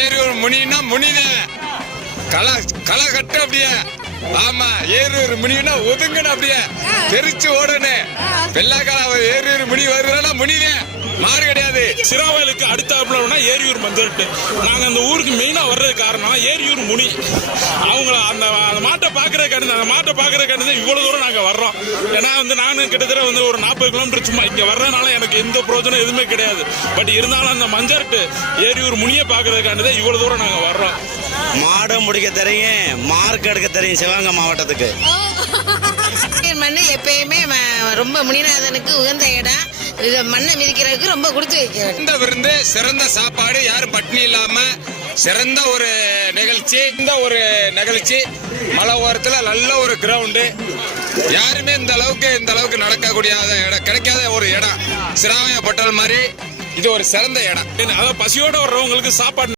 ஏரியூர் முனின்னா முனிதான். களை கட்டு அப்படியே. ஆமா, ஏரியூர் முனின்னா ஒதுங்கணும் அப்படியே, தெரிச்சு ஓடணும். வெள்ளாக்கால ஏரியூர் முனி வருதுன்னா முனிதான், மாறு கிடையாது. சிராவயலுக்கு அடுத்தாப்புல ஏரியூர் மஞ்சட்டு. நாங்க அந்த ஊருக்கு மெயினா வர்றது காரணம் ஏரியூர் முனி. அவங்க அந்த மாட்டை பாக்குறதுக்காண்டி இவ்வளவு தூரம் நாங்க வர்றோம். ஏன்னா நானும் கிட்டத்தட்ட ஒரு 40 கிலோமீட்டர் சும்மா இங்க வர்றதுனால எனக்கு எந்த பிரோஜனம் எதுவுமே கிடையாது. பட் இருந்தாலும் அந்த மஞ்சட்டு ஏரியூர் முனியை பாக்குறதுக்காண்டி இவ்வளவு தூரம் நாங்க வர்றோம். மாடை முடிக்க தெரியும், மார்க் எடுக்க தெரியும் சிவகங்கை மாவட்டத்துக்கு. மண்ணு எப்பயுமே ரொம்ப முனிநாதனுக்கு உகந்த இடம். மண்ணை மிதிக்கிறதுக்கு ரொம்ப கொடுத்து வைக்கிறேன். இந்த விருந்து சிறந்த சாப்பாடு, யாரும் பட்டினி இல்லாம சிறந்த ஒரு நிகழ்ச்சி. இந்த ஒரு நிகழ்ச்சி மலை ஓரத்துல நல்ல ஒரு கிரவுண்டு. யாருமே இந்த அளவுக்கு நடக்கக்கூடிய இடம், கிடைக்காத ஒரு இடம். சிராவய பட்டல் மாதிரி இது ஒரு சிறந்த இடம். அதாவது பசியோட வர்றவங்களுக்கு சாப்பாடு